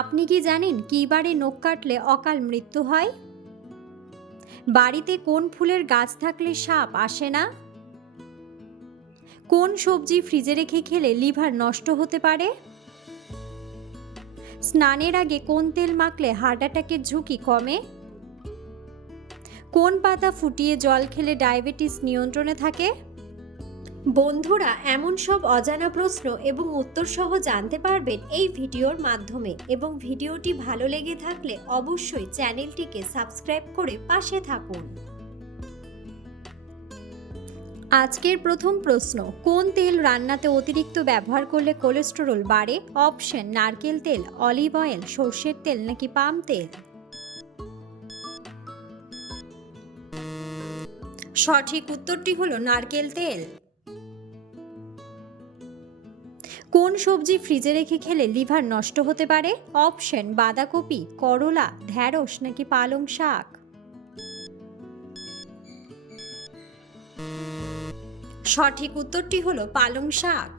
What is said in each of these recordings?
আপনি কি জানেন কী বারে নখ কাটলে অকাল মৃত্যু হয়? বাড়িতে কোন ফুলের গাছ থাকলে সাপ আসে না? কোন সবজি ফ্রিজে রেখে খেলে লিভার নষ্ট হতে পারে? স্নানের আগে কোন তেল মাখলে হার্ট অ্যাটাকের ঝুঁকি কমে? কোন পাতা ফুটিয়ে জল খেলে ডায়াবেটিস নিয়ন্ত্রণে থাকে? বন্ধুরা, এমন সব অজানা প্রশ্ন এবং উত্তর সহ জানতে পারবেন এই ভিডিওর মাধ্যমে, এবং ভিডিওটি ভালো লেগে থাকলে অবশ্যই চ্যানেলটিকে সাবস্ক্রাইব করে পাশে থাকুন। আজকের প্রথম প্রশ্ন, কোন তেল রান্নাতে অতিরিক্ত ব্যবহার করলে কোলেস্টেরল বাড়ে? অপশন: নারকেল তেল, অলিভ অয়েল, সর্ষের তেল নাকি পাম তেল? সঠিক উত্তরটি হলো নারকেল তেল। কোন সবজি ফ্রিজে রেখে খেলে লিভার নষ্ট হতে পারে? অপশন: বাঁধাকপি, করলা, ঢ্যাঁড়স নাকি পালং শাক? সঠিক উত্তরটি হলো পালং শাক।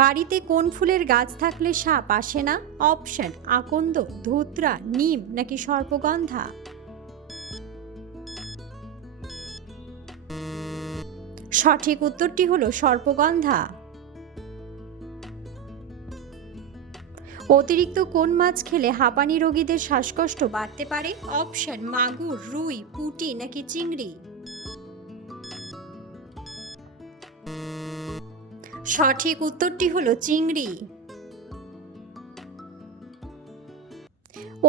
বাড়িতে কোন ফুলের গাছ থাকলে সাপ আসে না? অপশন: আকন্দ, ধুতরা, নিম নাকি সর্পগন্ধা? সঠিক উত্তরটি হলো সর্পগন্ধা। অতিরিক্ত কোন মাছ খেলে হাঁপানি রোগীদের শ্বাসকষ্ট বাড়তে পারে? অপশন: মাগুর, রুই, পুঁটি নাকি চিংড়ি? সঠিক উত্তরটি হলো চিংড়ি।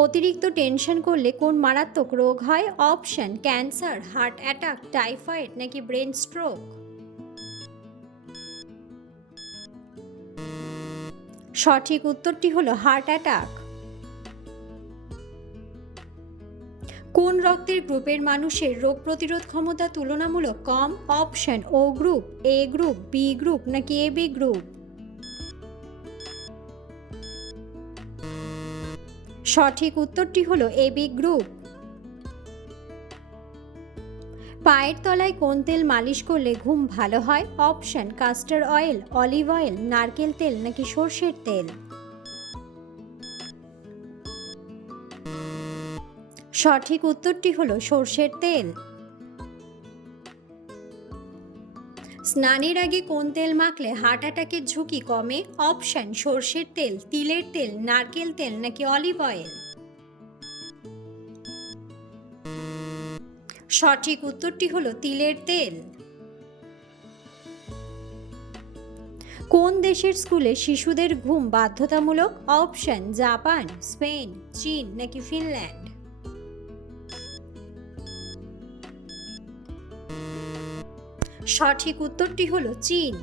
অতিরিক্ত টেনশন করলে কোন মারাত্মক রোগ হয়? Option: cancer, heart attack, typhoid নাকি ব্রেন স্ট্রোক? সঠিক উত্তরটি হলো হার্ট অ্যাটাক। কোন রক্তের গ্রুপের মানুষের রোগ প্রতিরোধ ক্ষমতা তুলনামূলক কম? অপশন: ও গ্রুপ, এ গ্রুপ, বি গ্রুপ নাকি এ বি গ্রুপ? সঠিক উত্তরটি হলো এ বি গ্রুপ। পায়ের তলায় কোন তেল মালিশ করলে ঘুম ভালো হয়? Option: custard oil, olive oil, নারকেল তেল নাকি সর্ষের তেল? সঠিক উত্তরটি হলো সর্ষের তেল। স্নানের আগে কোন তেল মাখলে হার্ট অ্যাটাকের ঝুঁকি কমে? অপশন: সর্ষের তেল, তিলের তেল, নারকেল তেল নাকি অলিভ অয়েল? সঠিক উত্তরটি হলো তিলের তেল। কোন দেশের স্কুলে শিশুদের ঘুম বাধ্যতামূলক? অপশন: জাপান, স্পেন, চীন নাকি ফিনল্যান্ড? সঠিক উত্তরটি হলো চীন।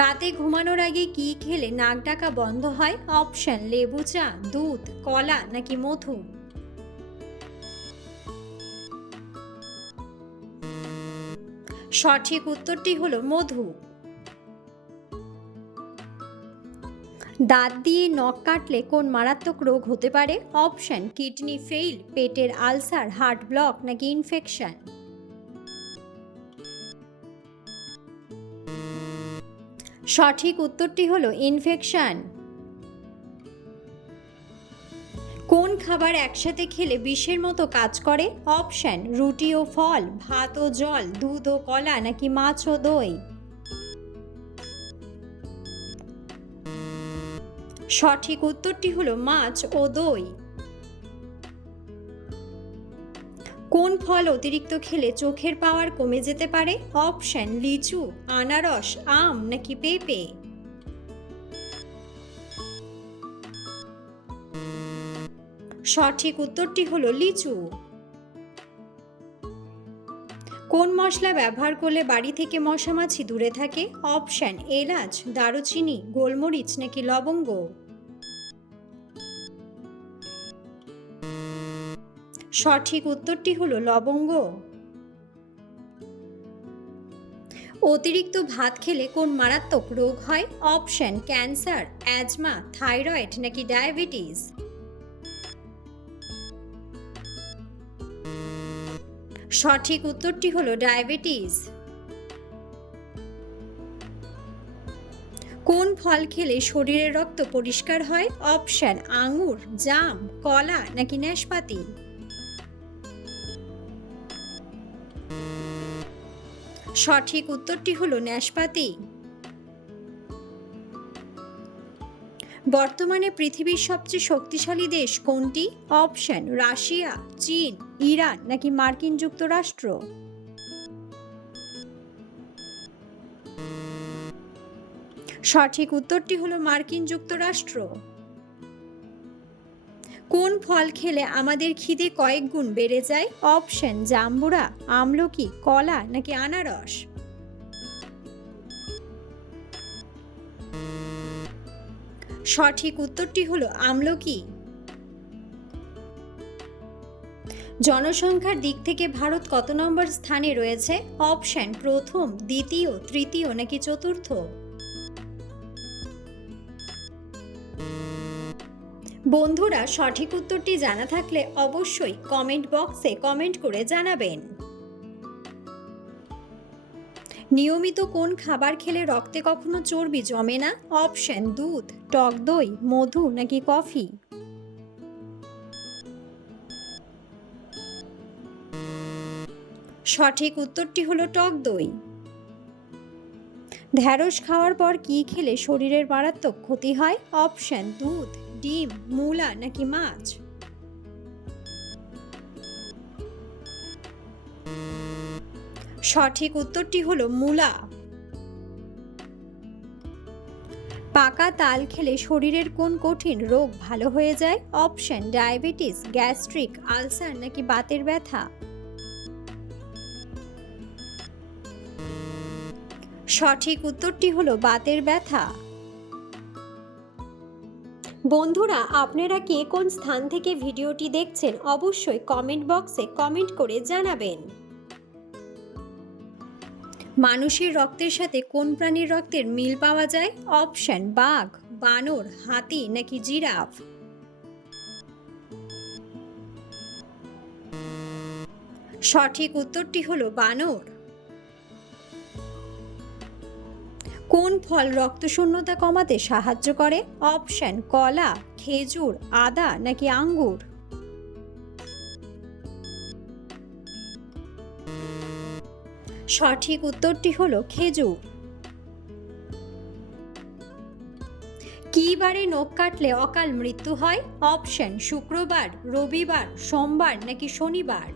রাতে ঘুমানোর আগে কি খেলে নাক ডাকা বন্ধ হয়? অপশন: লেবু চা, দুধ, কলা নাকি মধু? সঠিক উত্তরটি হলো মধু। দাঁত দিয়ে নখ কাটলে কোন মারাত্মক রোগ হতে পারে? অপশন: কিডনি ফেইল, পেটের আলসার, হার্ট ব্লক নাকি ইনফেকশন? সঠিক উত্তরটি হলো ইনফেকশন। কোন খাবার একসাথে খেলে বিষের মতো কাজ করে? অপশন: রুটি ও ফল, ভাত ও জল, দুধ ও কলা নাকি মাছ ও দই? সঠিক উত্তরটি হলো মাছ ও দই। কোন ফল অতিরিক্ত খেলে চোখের পাওয়ার কমে যেতে পারে? অপশন: লিচু, আনারস, আম নাকি পেঁপে? সঠিক উত্তরটি হলো লিচু। কোন মশলা ব্যবহার করলে বাড়ি থেকে মশামাছি দূরে থাকে? অপশন: এলাচ, দারুচিনি, গোলমরিচ নাকি লবঙ্গ? সঠিক উত্তরটি হলো লবঙ্গ। অতিরিক্ত ভাত খেলে কোন মারাত্মক রোগ হয়? অপশন: ক্যান্সার, অ্যাজমা, থাইরয়েড নাকি ডায়াবেটিস? সঠিক উত্তরটি হলো ডায়াবেটিস। কোন ফল খেলে শরীরের রক্ত পরিষ্কার হয়? অপশন আঙুর, জাম, কলা নাকি নাশপাতি। সঠিক উত্তরটি হলো নাশপাতি। বর্তমানে পৃথিবীর সবচেয়ে শক্তিশালী দেশ কোনটি? অপশন রাশিয়া, চীন, ইরান নাকি মার্কিন যুক্তরাষ্ট্র। সঠিক উত্তরটি হলো মার্কিন যুক্তরাষ্ট্র। কোন ফল খেলে আমাদের খিদে কয়েক গুণ বেড়ে যায়? অপশন জাম্বুরা, আমলকি, কলা নাকি আনারস। সঠিক উত্তরটি হলো আমলকি। জনসংখ্যার দিক থেকে ভারত কত নম্বর স্থানে রয়েছে? অপশন প্রথম, দ্বিতীয়, তৃতীয় নাকি চতুর্থ। বন্ধুরা, সঠিক উত্তরটি জানা থাকলে অবশ্যই কমেন্ট বক্সে কমেন্ট করে জানাবেন। নিয়মিত কোন খাবার খেলে রক্তে কখনো চর্বি জমে না? অপশন দুধ, টক দই, মধু নাকি কফি। সঠিক উত্তরটি হলো টক দই। ঢ্যাঁড়স খাওয়ার পর কি খেলে শরীরের মারাত্মক ক্ষতি হয়? অপশন দুধ, ডিম, মূলা নাকি মাছ। সঠিক উত্তরটি হলো মূলা। পাকা তাল খেলে শরীরের কোন কঠিন রোগ ভালো হয়ে যায়? অপশন ডায়াবেটিস, গ্যাস্ট্রিক, আলসার নাকি বাতের ব্যথা। সঠিক উত্তরটি হলো বাতের ব্যথা। বন্ধুরা, আপনারা কে কোন স্থান থেকে ভিডিওটি দেখছেন অবশ্যই কমেন্ট বক্সে কমেন্ট করে জানাবেন। মানুষের রক্তের সাথে কোন প্রাণীর রক্তের মিল পাওয়া যায়? অপশন বাঘ, বানর, হাতি নাকি জিরাফ। সঠিক উত্তরটি হলো বানর। কোন ফল রক্তশূন্যতা কমাতে সাহায্য করে? অপশন কলা, খেজুর, আদা নাকি আঙ্গুর। সঠিক উত্তরটি হলো খেজুর। কি বারে নখ কাটলে অকাল মৃত্যু হয়? অপশন শুক্রবার, রবিবার, সোমবার নাকি শনিবার।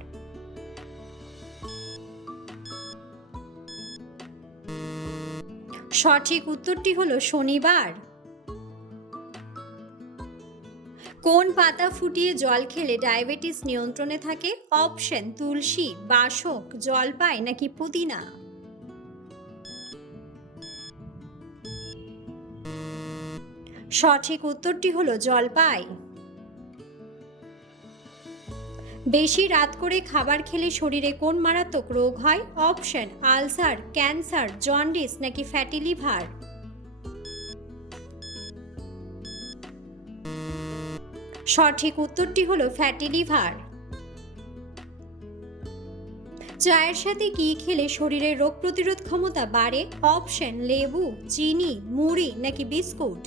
সঠিক উত্তরটি হলো শনিবার। কোন পাতা ফুটিয়ে জল খেলে ডায়াবেটিস নিয়ন্ত্রণে থাকে? অপশন তুলসী, বাসক, জলপাই নাকি পুদিনা। সঠিক উত্তরটি হলো জলপাই। বেশি রাত করে খাবার খেলে শরীরে কোন মারাত্মক রোগ হয়? অপশন আলসার, ক্যান্সার, জন্ডিস নাকি ফ্যাটি লিভার। সঠিক উত্তরটি হলো ফ্যাটি লিভার। চায়ের সাথে কি খেলে শরীরের রোগ প্রতিরোধ ক্ষমতা বাড়ে? অপশন লেবু, চিনি, মুড়ি নাকি বিস্কুট।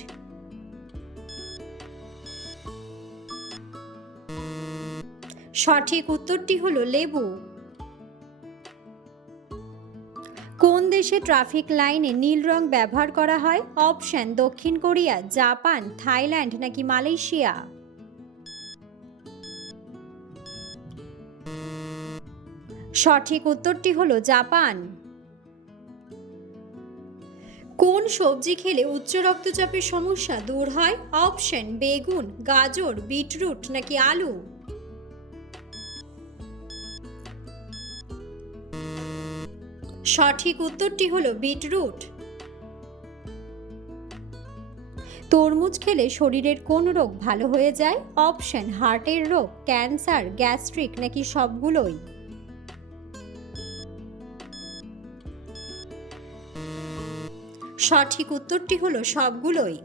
সঠিক উত্তরটি হলো লেবু। কোন দেশে ট্রাফিক লাইনে নীল রং ব্যবহার করা হয়? অপশন দক্ষিণ কোরিয়া, জাপান, থাইল্যান্ড নাকি মালয়েশিয়া। সঠিক উত্তরটি হলো জাপান। কোন সবজি খেলে উচ্চ রক্তচাপের সমস্যা দূর হয়? অপশন বেগুন, গাজর, বিটরুট নাকি আলু। সঠিক উত্তরটি হলো বিটরুট। তরমুজ খেলে শরীরের কোন রোগ ভালো হয়ে যায়? অপশন হার্টের রোগ, ক্যান্সার, গ্যাস্ট্রিক নাকি সবগুলোই। সঠিক উত্তরটি হলো সবগুলোই।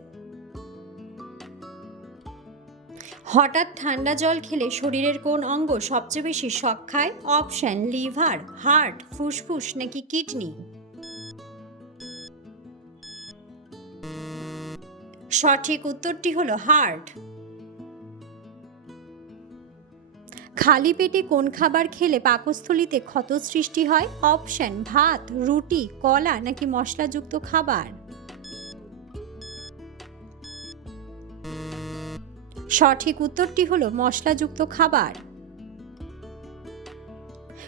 হঠাৎ ঠান্ডা জল খেলে শরীরের কোন অঙ্গ সবচেয়ে বেশি শক খায়? অপশন লিভার, হার্ট, ফুসফুস নাকি কিডনি। সঠিক উত্তরটি হলো হার্ট। খালি পেটে কোন খাবার খেলে পাকস্থলীতে ক্ষত সৃষ্টি হয়? অপশন ভাত, রুটি, কলা নাকি মশলাযুক্ত খাবার। সঠিক উত্তরটি হলো মশলাযুক্ত খাবার।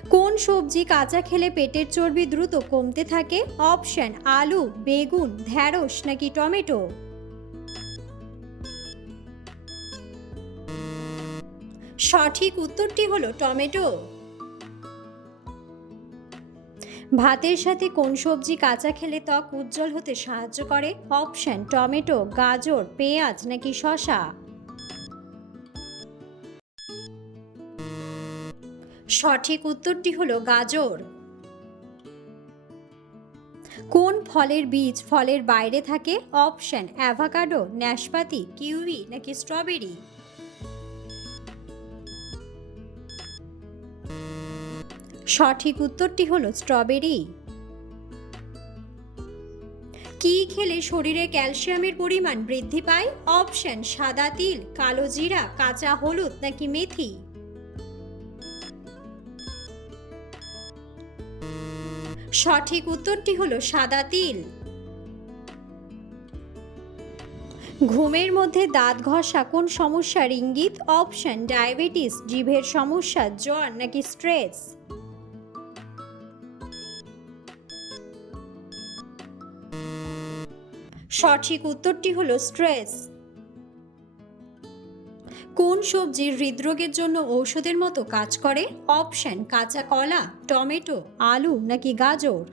কোন সবজি কাঁচা খেলে পেটের চর্বি দ্রুত কমতে থাকে? অপশন আলু, বেগুন, ঢ্যাঁড়স নাকি টমেটো। সঠিক উত্তরটি হলো টমেটো। ভাতের সাথে কোন সবজি কাঁচা খেলে ত্বক উজ্জ্বল হতে সাহায্য করে? অপশন টমেটো, গাজর, পেঁয়াজ নাকি শসা। সঠিক উত্তরটি হলো গাজর। কোন ফলের বীজ ফলের বাইরে থাকে? অপশন অ্যাভোকাডো, নাশপাতি, কিউই নাকি স্ট্রবেরি। সঠিক উত্তরটি হলো স্ট্রবেরি। কি খেলে শরীরে ক্যালসিয়ামের পরিমাণ বৃদ্ধি পায়? অপশন সাদা তিল, কালো জিরা, কাঁচা হলুদ নাকি মেথি। সঠিক উত্তরটি হলো সাদা তিল। ঘুমের মধ্যে দাঁত ঘষা কোন সমস্যার ইঙ্গিত? অপশন ডায়াবেটিস, জিভের সমস্যা, জ্বর নাকি স্ট্রেস। সঠিক উত্তরটি হলো স্ট্রেস। কোন সবজি হৃদরোগের জন্য ঔষধের মতো কাজ করে? অপশন কাঁচা কলা, টমেটো, আলু নাকি গাজর।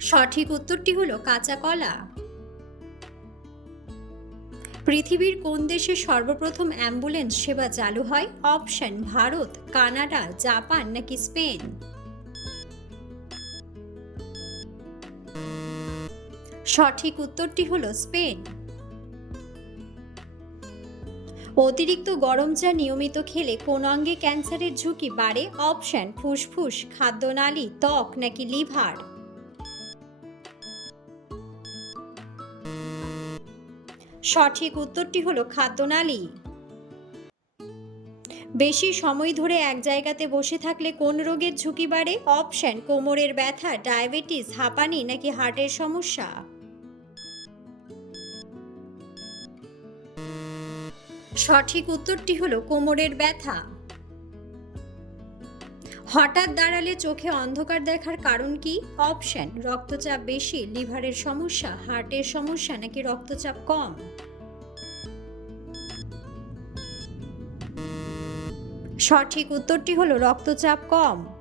সঠিক উত্তরটি হলো কাঁচা কলা। পৃথিবীর কোন দেশে সর্বপ্রথম অ্যাম্বুলেন্স সেবা চালু হয়? অপশন ভারত, কানাডা, জাপান নাকি স্পেন। সঠিক উত্তরটি হলো স্পেন। অতিরিক্ত গরম চা নিয়মিত খেলে কোন অঙ্গে ক্যান্সারের ঝুঁকি বাড়ে? অপশন ফুসফুস, খাদ্যনালী, ত্বক নাকি লিভার। সঠিক উত্তরটি হলো খাদ্যনালী। বেশি সময় ধরে এক জায়গাতে বসে থাকলে কোন রোগের ঝুঁকি বাড়ে? অপশন কোমরের ব্যথা, ডায়াবেটিস, হাঁপানি নাকি হার্টের সমস্যা। সঠিক উত্তরটি হলো কোমরের ব্যথা। হঠাৎ দাঁড়ালে চোখে অন্ধকার দেখার কারণ কি? অপশন রক্তচাপ বেশি, লিভারের সমস্যা, হার্টের সমস্যা নাকি রক্তচাপ কম। সঠিক উত্তরটি হলো রক্তচাপ কম।